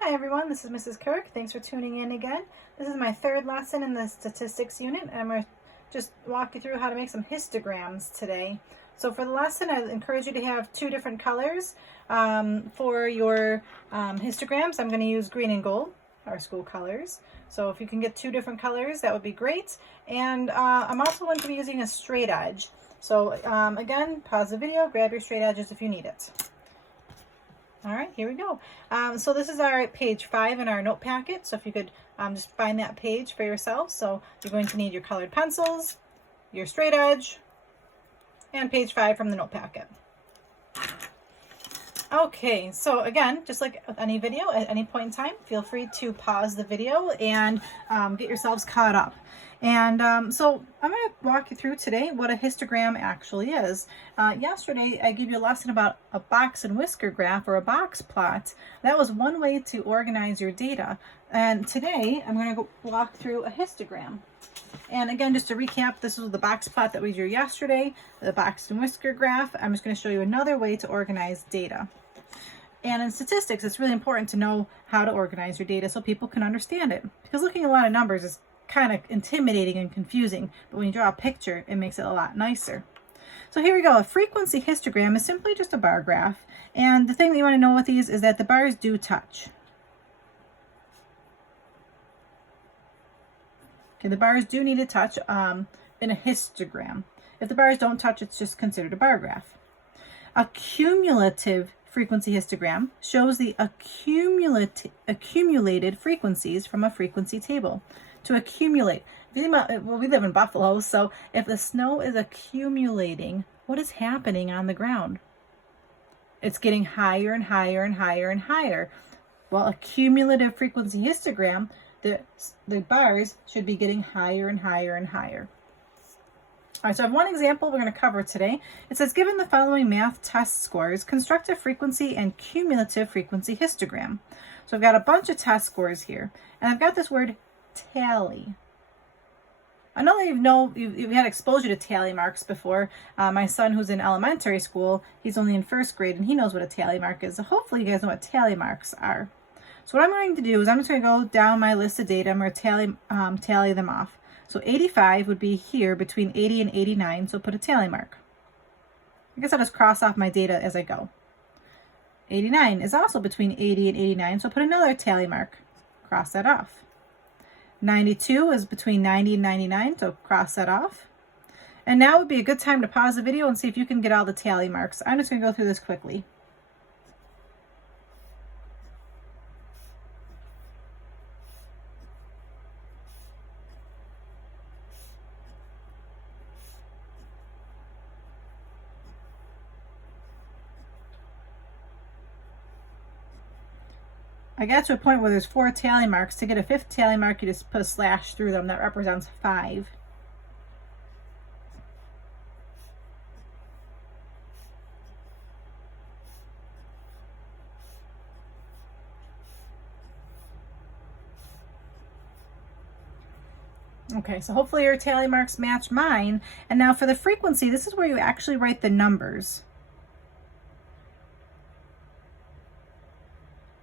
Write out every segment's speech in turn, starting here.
Hi everyone, this is Mrs. Kirk. Thanks for tuning in again. This is my third lesson in the statistics unit, and I'm going to just walk you through how to make some histograms today. So for the lesson, I encourage you to have two different colors for your histograms. I'm going to use green and gold, our school colors. So if you can get two different colors, that would be great. And I'm also going to be using a straight edge. So again, pause the video, grab your straight edges if you need it. All right, here we go. So this is our page 5 in our note packet. So if you could just find that page for yourself. So you're going to need your colored pencils, your straight edge, and page 5 from the note packet. Okay, so again, just like with any video, at any point in time, feel free to pause the video and get yourselves caught up. And so I'm going to walk you through today what a histogram actually is. Yesterday, I gave you a lesson about a box and whisker graph or a box plot. That was one way to organize your data. And today, I'm going to walk through a histogram. And again, just to recap, this was the box plot that we drew yesterday, the box and whisker graph. I'm just going to show you another way to organize data. And in statistics, it's really important to know how to organize your data so people can understand it. Because looking at a lot of numbers is kind of intimidating and confusing, but when you draw a picture, it makes it a lot nicer. So here we go. A frequency histogram is simply just a bar graph. And the thing that you want to know with these is that the bars do touch. Okay, the bars do need to touch in a histogram. If the bars don't touch, it's just considered a bar graph. A cumulative frequency histogram shows the accumulated frequencies from a frequency table. To accumulate, if you think about, well, we live in Buffalo, so if the snow is accumulating, what is happening on the ground? It's getting higher and higher and higher and higher. Well, a cumulative frequency histogram, the bars should be getting higher and higher and higher. All right, so I have one example we're going to cover today. It says, given the following math test scores, construct a frequency and cumulative frequency histogram. So I've got a bunch of test scores here, and I've got this word tally. I know that you've had exposure to tally marks before. My son, who's in elementary school, he's only in first grade, and he knows what a tally mark is. So hopefully you guys know what tally marks are. So what I'm going to do is I'm just going to go down my list of data. I'm going to tally them off. So 85 would be here between 80 and 89, so put a tally mark. I guess I'll just cross off my data as I go. 89 is also between 80 and 89, so put another tally mark. Cross that off. 92 is between 90 and 99, so cross that off. And now would be a good time to pause the video and see if you can get all the tally marks. I'm just going to go through this quickly. I got to a point where there's 4 tally marks. To get a 5th tally mark, you just put a slash through them. That represents 5. Okay, so hopefully your tally marks match mine. And now for the frequency, this is where you actually write the numbers.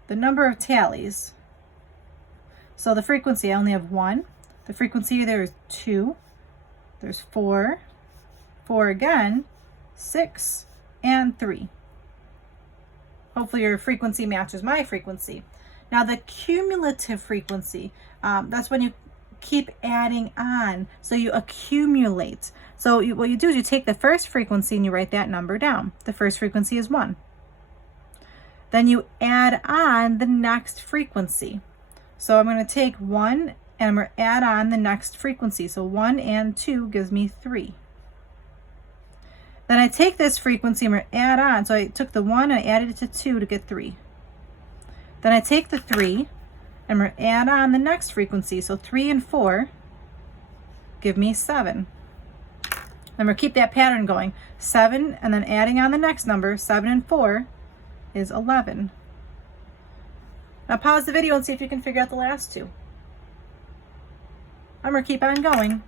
The number of tallies. So the frequency, I only have 1. The frequency there is 2. There's 4. 4 again. 6 and 3. Hopefully your frequency matches my frequency. Now the cumulative frequency, that's when you keep adding on. So you accumulate. So what you do is you take the first frequency and you write that number down. The first frequency is 1. Then you add on the next frequency. So I'm going to take 1 and I'm going to add on the next frequency. So 1 and 2 gives me 3. Then I take this frequency and I'm going to add on. So I took the 1 and I added it to 2 to get 3. Then I take the 3 and I'm going to add on the next frequency. So 3 and 4 give me 7. I'm going to keep that pattern going. 7 and then adding on the next number, 7 and 4 is 11. Now pause the video and see if you can figure out the last two. I'm going to keep on going.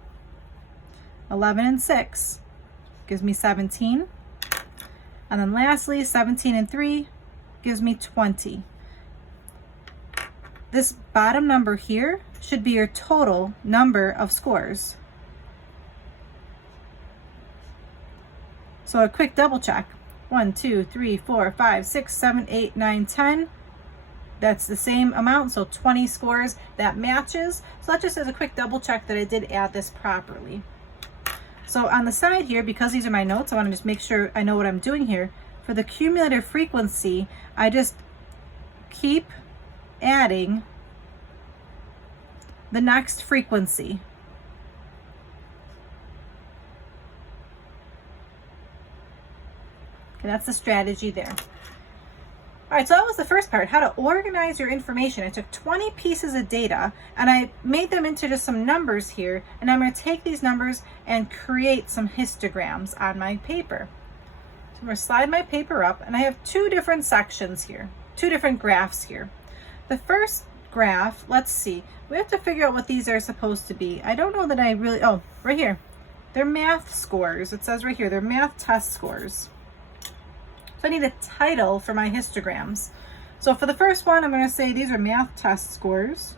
11 and 6 gives me 17. And then lastly, 17 and 3 gives me 20. this bottom number here should be your total number of scores. So a quick double check. 1, 2, 3, 4, 5, 6, 7, 8, 9, 10. That's the same amount, so 20 scores. That matches. So that just as a quick double check that I did add this properly. So on the side here, because these are my notes, I want to just make sure I know what I'm doing here. For the cumulative frequency, I just keep adding the next frequency. Okay, that's the strategy there. All right, so that was the first part, how to organize your information. I took 20 pieces of data and I made them into just some numbers here, and I'm going to take these numbers and create some histograms on my paper. So I'm going to slide my paper up, and I have two different sections here, two different graphs here. The first graph, let's see, we have to figure out what these are supposed to be. I don't know that I really, oh, right here. They're math scores. It says right here, they're math test scores. So I need a title for my histograms. So for the first one, I'm going to say these are math test scores.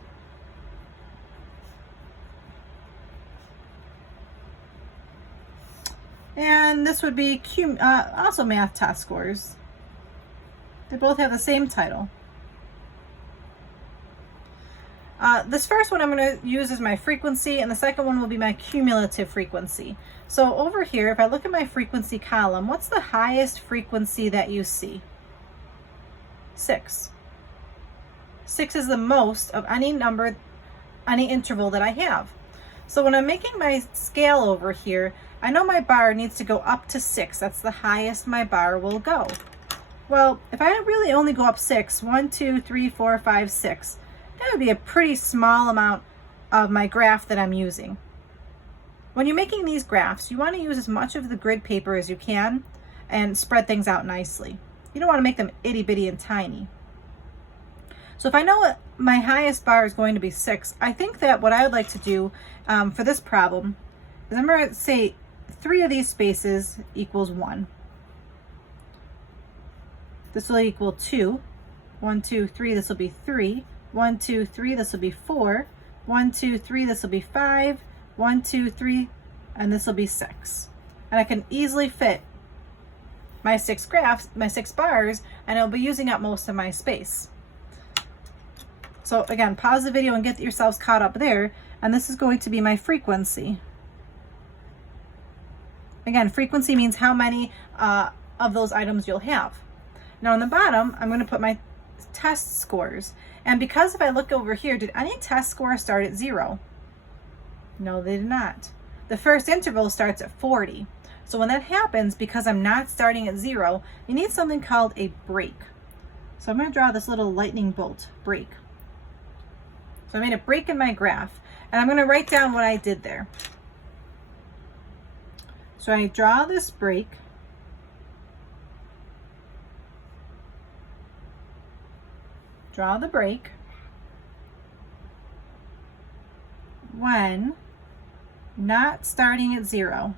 And this would be also math test scores. They both have the same title. This first one I'm going to use as my frequency, and the second one will be my cumulative frequency. So over here, if I look at my frequency column, what's the highest frequency that you see? 6. 6 is the most of any number, any interval that I have. So when I'm making my scale over here, I know my bar needs to go up to 6. That's the highest my bar will go. Well, if I really only go up 6, 1, 2, 3, 4, 5, 6, that would be a pretty small amount of my graph that I'm using. When you're making these graphs, you want to use as much of the grid paper as you can and spread things out nicely. You don't want to make them itty bitty and tiny. So if I know what my highest bar is going to be 6, I think that what I would like to do for this problem is I'm going to say 3 of these spaces equals 1. This will equal 2. 1, 2, 3, this will be 3. 1, 2, 3, this will be 4. 1, 2, 3, this will be 5. 1, 2, 3, and this will be 6. And I can easily fit my 6 graphs, my 6 bars, and I'll be using up most of my space. So again, pause the video and get yourselves caught up there. And this is going to be my frequency. Again, frequency means how many of those items you'll have. Now on the bottom, I'm going to put my test scores. And because if I look over here, did any test score start at 0? No, they did not. The first interval starts at 40. So when that happens, because I'm not starting at 0, you need something called a break. So I'm going to draw this little lightning bolt break. So I made a break in my graph, and I'm going to write down what I did there. So I draw this break. Draw the break when not starting at 0.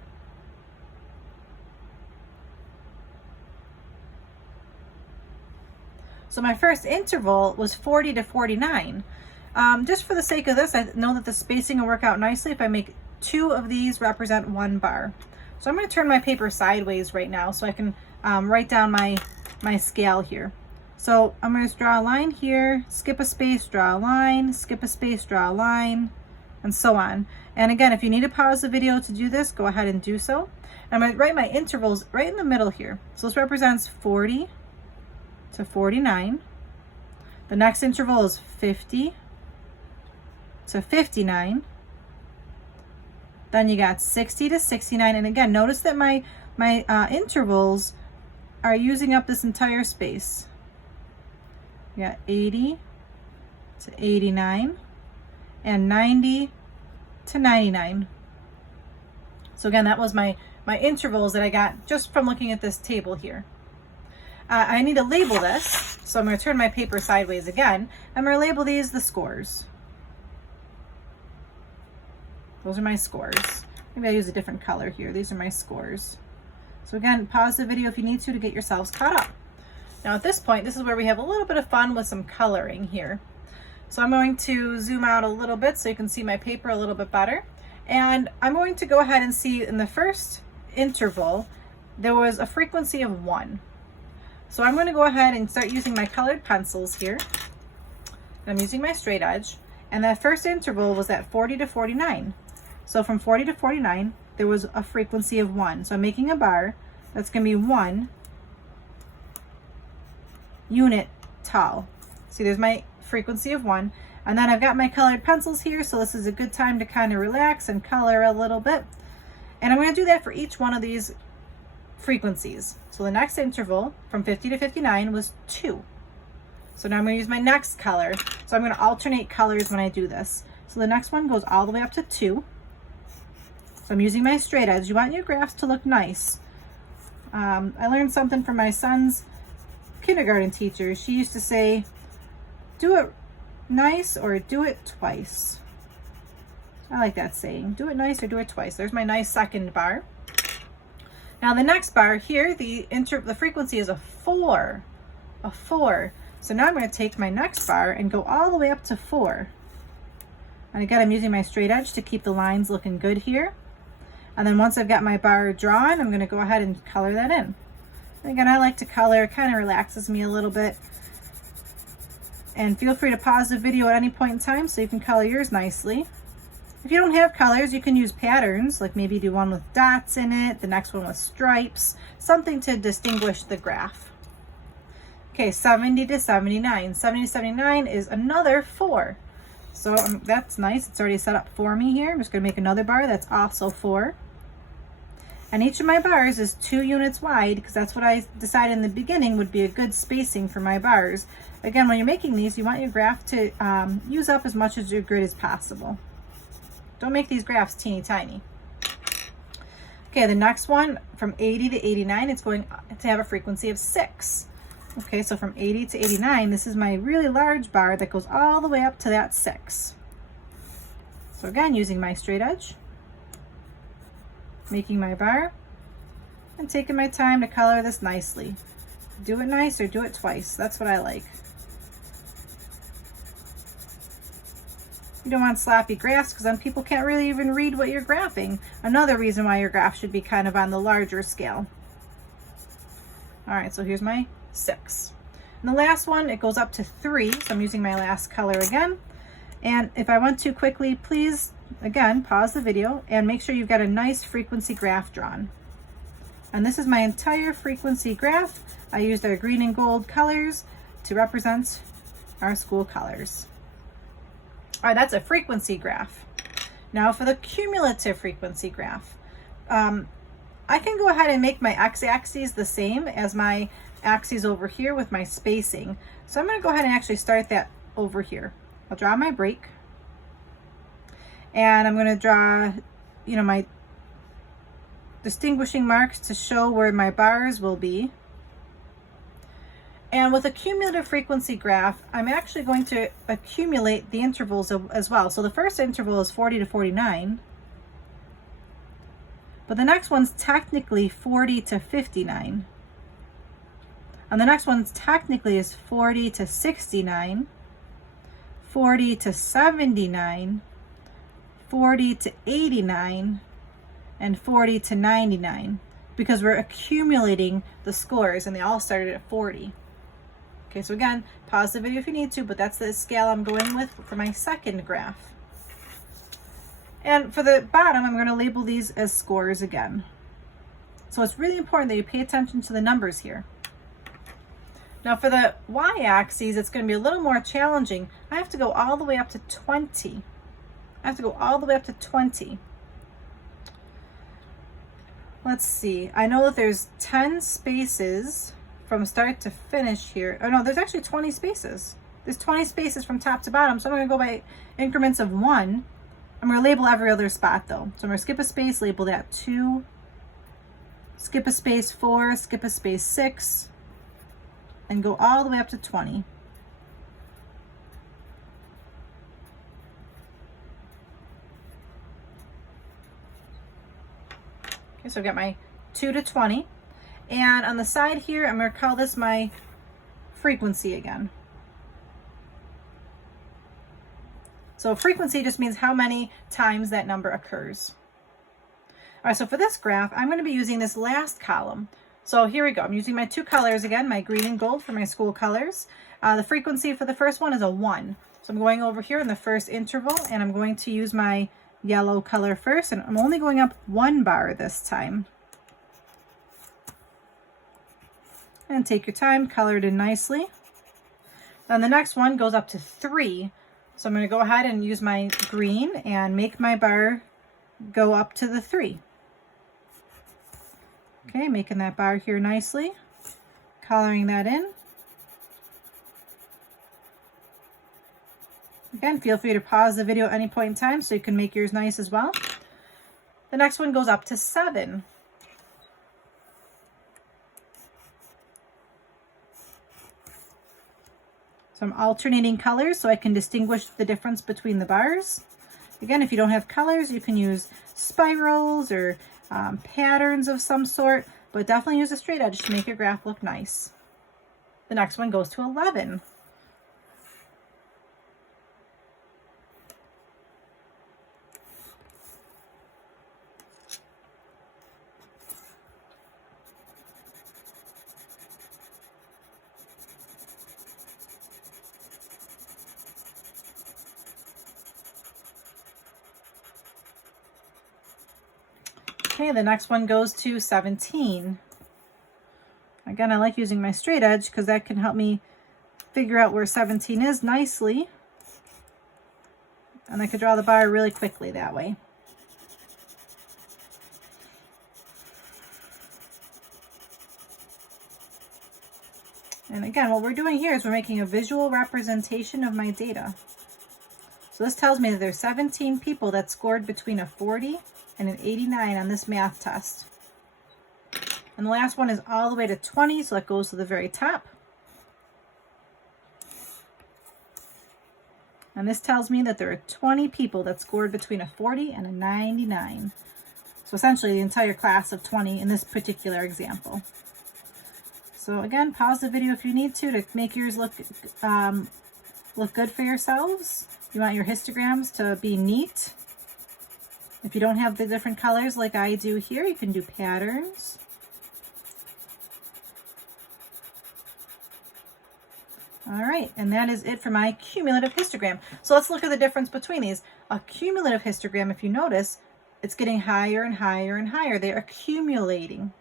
So my first interval was 40 to 49. Just for the sake of this, I know that the spacing will work out nicely if I make 2 of these represent 1 bar. So I'm going to turn my paper sideways right now so I can write down my scale here. So I'm going to draw a line here, skip a space, draw a line, skip a space, draw a line, and so on. And again, if you need to pause the video to do this, go ahead and do so. I'm going to write my intervals right in the middle here. So this represents 40 to 49. The next interval is 50 to 59. Then you got 60 to 69. And again, notice that my intervals are using up this entire space. You got 80 to 89 and 90 to 99. So again, that was my intervals that I got just from looking at this table here. I need to label this, so I'm going to turn my paper sideways again. I'm going to label these the scores. Those are my scores. Maybe I'll use a different color here. These are my scores. So again, pause the video if you need to get yourselves caught up. Now at this point, this is where we have a little bit of fun with some coloring here. So I'm going to zoom out a little bit so you can see my paper a little bit better. And I'm going to go ahead and see in the first interval, there was a frequency of 1. So I'm going to go ahead and start using my colored pencils here. I'm using my straight edge. And that first interval was at 40 to 49. So from 40 to 49, there was a frequency of 1. So I'm making a bar that's going to be 1 unit tall. See, there's my frequency of 1. And then I've got my colored pencils here, so this is a good time to kind of relax and color a little bit. And I'm going to do that for each one of these frequencies. So the next interval from 50 to 59 was 2. So now I'm going to use my next color. So I'm going to alternate colors when I do this. So the next one goes all the way up to 2. So I'm using my straight edge. You want your graphs to look nice. I learned something from my son's kindergarten teacher. She used to say, do it nice or do it twice. I like that saying. Do it nice or do it twice. There's my nice second bar. Now the next bar here, the frequency is a 4. A 4. So now I'm going to take my next bar and go all the way up to 4. And again, I'm using my straight edge to keep the lines looking good here. And then once I've got my bar drawn, I'm going to go ahead and color that in. And again, I like to color. It kind of relaxes me a little bit. And feel free to pause the video at any point in time so you can color yours nicely. If you don't have colors, you can use patterns, like maybe do one with dots in it, the next one with stripes, something to distinguish the graph. Okay, 70 to 79. 70 to 79 is another 4. So that's nice. It's already set up for me here. I'm just going to make another bar that's also 4. And each of my bars is 2 units wide because that's what I decided in the beginning would be a good spacing for my bars. Again, when you're making these, you want your graph to use up as much of your grid as possible. Don't make these graphs teeny tiny. Okay, the next one from 80 to 89, it's going to have a frequency of 6. Okay, so from 80 to 89, this is my really large bar that goes all the way up to that 6. So again, using my straight edge, making my bar, and taking my time to color this nicely. Do it nice or do it twice. That's what I like. You don't want sloppy graphs because then people can't really even read what you're graphing. Another reason why your graph should be kind of on the larger scale. All right, so here's my 6. And the last one, it goes up to 3. So I'm using my last color again. And if I went too quickly, please, again, pause the video and make sure you've got a nice frequency graph drawn. And this is my entire frequency graph. I used our green and gold colors to represent our school colors. All right, that's a frequency graph. Now for the cumulative frequency graph. I can go ahead and make my x-axis the same as my axes over here with my spacing. So I'm going to go ahead and actually start that over here. I'll draw my break. And I'm going to draw, my distinguishing marks to show where my bars will be. And with a cumulative frequency graph, I'm actually going to accumulate the intervals as well. So the first interval is 40 to 49. But the next one's technically 40 to 59. And the next one's technically is 40 to 69, 40 to 79, 40 to 89, and 40 to 99, because we're accumulating the scores and they all started at 40. Okay, so again, pause the video if you need to, but that's the scale I'm going with for my second graph. And for the bottom, I'm going to label these as scores again. So it's really important that you pay attention to the numbers here. Now for the y-axis, it's going to be a little more challenging. I have to go all the way up to 20. I have to go all the way up to 20. Let's see. I know that there's 10 spaces from start to finish here. Oh no, there's actually 20 spaces. There's 20 spaces from top to bottom. So I'm going to go by increments of 1. I'm going to label every other spot though. So I'm going to skip a space, label that 2. Skip a space 4, skip a space 6, and go all the way up to 20. Okay, so I've got my 2 to 20. And on the side here, I'm going to call this my frequency again. So frequency just means how many times that number occurs. All right, so for this graph, I'm going to be using this last column. So here we go. I'm using my two colors again, my green and gold for my school colors. The frequency for the first one is a 1. So I'm going over here in the first interval, and I'm going to use my yellow color first, and I'm only going up 1 bar this time. And take your time, color it in nicely. Then the next one goes up to 3. So I'm going to go ahead and use my green and make my bar go up to the 3. Okay, making that bar here nicely, coloring that in. Again, feel free to pause the video at any point in time so you can make yours nice as well. The next one goes up to 7. So I'm alternating colors so I can distinguish the difference between the bars. Again, if you don't have colors, you can use spirals or patterns of some sort, but definitely use a straight edge to make your graph look nice. The next one goes to 11. Okay, the next one goes to 17. Again, I like using my straight edge because that can help me figure out where 17 is nicely. And I could draw the bar really quickly that way. And again, what we're doing here is we're making a visual representation of my data. So this tells me that there's 17 people that scored between a 40 and an 89 on this math test. And the last one is all the way to 20, so that goes to the very top. And this tells me that there are 20 people that scored between a 40 and a 99. So essentially the entire class of 20 in this particular example. So again, pause the video if you need to make yours look good for yourselves. You want your histograms to be neat. If you don't have the different colors like I do here, you can do patterns. All right, and that is it for my cumulative histogram. So let's look at the difference between these. A cumulative histogram, if you notice, it's getting higher and higher and higher. They're accumulating.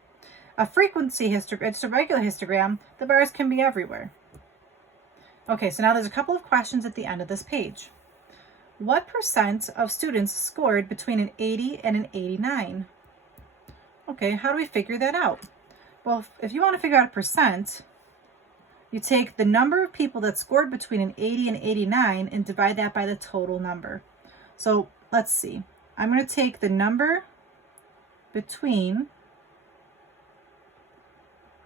A frequency histogram, it's a regular histogram, the bars can be everywhere. Okay, so now there's a couple of questions at the end of this page. What percent of students scored between an 80 and an 89? Okay, how do we figure that out? Well, if you want to figure out a percent, you take the number of people that scored between an 80 and 89 and divide that by the total number. So let's see. I'm going to take the number between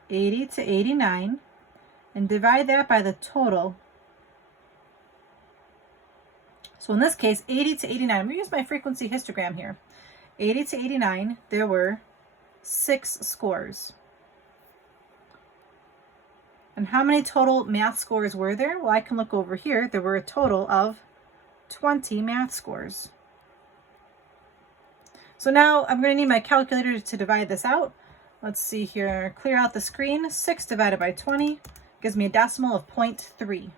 80 to 89 and divide that by the total. So in this case, 80 to 89, I'm going to use my frequency histogram here. 80 to 89, there were 6 scores. And how many total math scores were there? Well, I can look over here. There were a total of 20 math scores. So now I'm going to need my calculator to divide this out. Let's see here. Clear out the screen. 6 divided by 20 gives me a decimal of 0.3.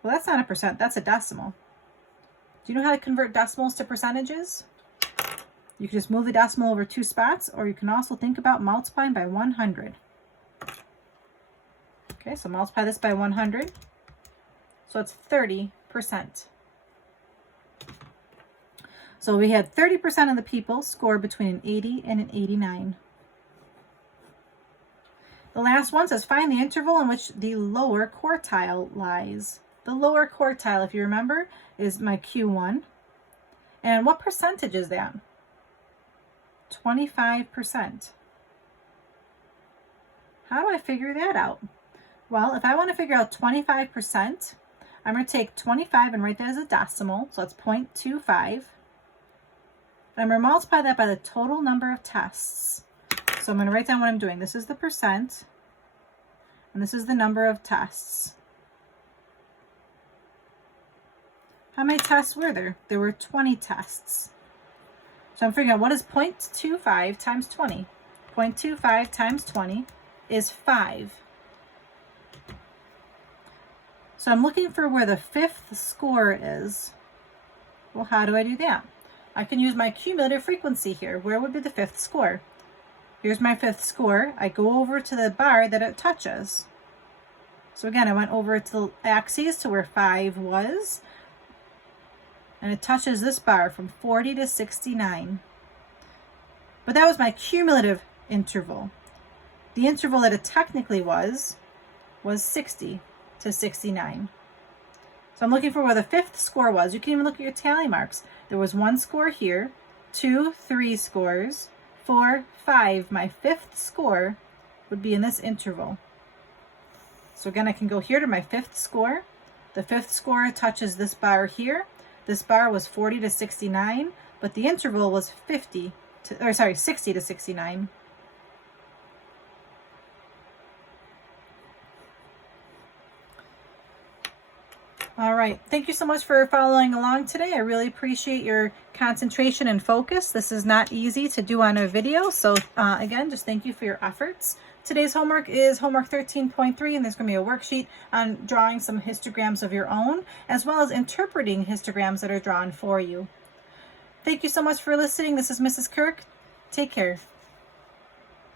Well, that's not a percent, that's a decimal. Do you know how to convert decimals to percentages? You can just move the decimal over 2 spots, or you can also think about multiplying by 100. Okay, so multiply this by 100. So it's 30%. So we had 30% of the people score between an 80 and an 89. The last one says find the interval in which the lower quartile lies. The lower quartile, if you remember, is my Q1. And what percentage is that? 25%. How do I figure that out? Well, if I want to figure out 25%, I'm going to take 25 and write that as a decimal, so that's 0.25. And I'm going to multiply that by the total number of tests. So I'm going to write down what I'm doing. This is the percent, and this is the number of tests. How many tests were there? There were 20 tests. So I'm figuring out what is 0.25 times 20. 0.25 times 20 is 5. So I'm looking for where the fifth score is. Well, how do I do that? I can use my cumulative frequency here. Where would be the fifth score? Here's my fifth score. I go over to the bar that it touches. So again, I went over to the axes to where 5 was. And it touches this bar from 40 to 69. But that was my cumulative interval. The interval that it technically was 60 to 69. So I'm looking for where the fifth score was. You can even look at your tally marks. There was 1 score here, 2, 3 scores, 4, 5. My fifth score would be in this interval. So again, I can go here to my fifth score. The fifth score touches this bar here. This bar was 40 to 69, but the interval was 60 to 69. All right, thank you so much for following along today. I really appreciate your concentration and focus. This is not easy to do on a video, so again, just thank you for your efforts. Today's homework is homework 13.3, and there's going to be a worksheet on drawing some histograms of your own, as well as interpreting histograms that are drawn for you. Thank you so much for listening. This is Mrs. Kirk. Take care.